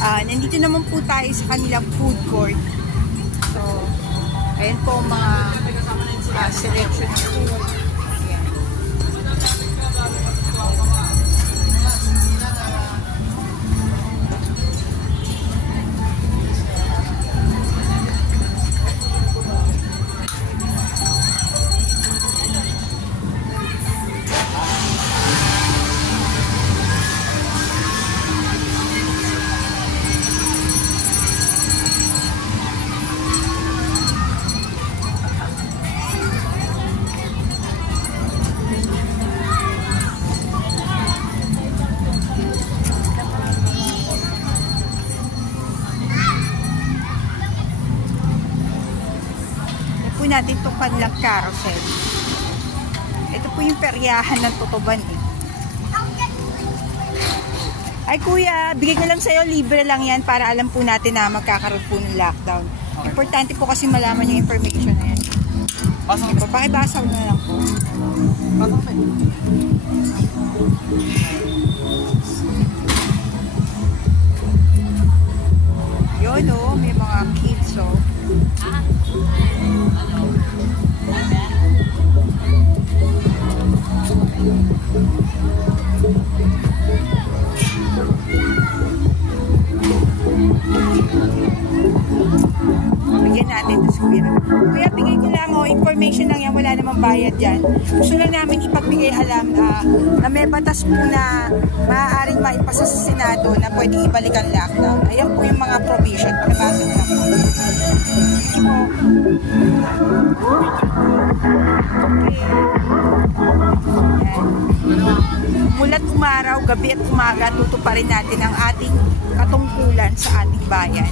Nandito naman po tayo sa kanilang food court. So, ayan po mga selection of food. Ayan. Natin itong kanilang carousel. Ito po yung peryahan ng Tutuban eh. Ay kuya, bigay ko lang sa'yo, libre lang yan para alam po natin na magkakaroon po ng lockdown. Okay. Importante po kasi malaman yung information na yan. Pasok po, pakibasa na lang po. Pasok po. Yun o, may mga kids o. Bigyan natin ito si Kuya. Kuya, bigay ko lang o, information lang yan, wala namang bayad yan. Gusto lang namin ipagbigay alam na may batas po na maaaring maipasa sa Senado na pwede ibalik ang lockdown. Ayan po yung mga provision. Pakibasa na lang po. Mula't umaraw, gabi at umaga, tutuparin natin ang ating katungkulan sa ating bayan.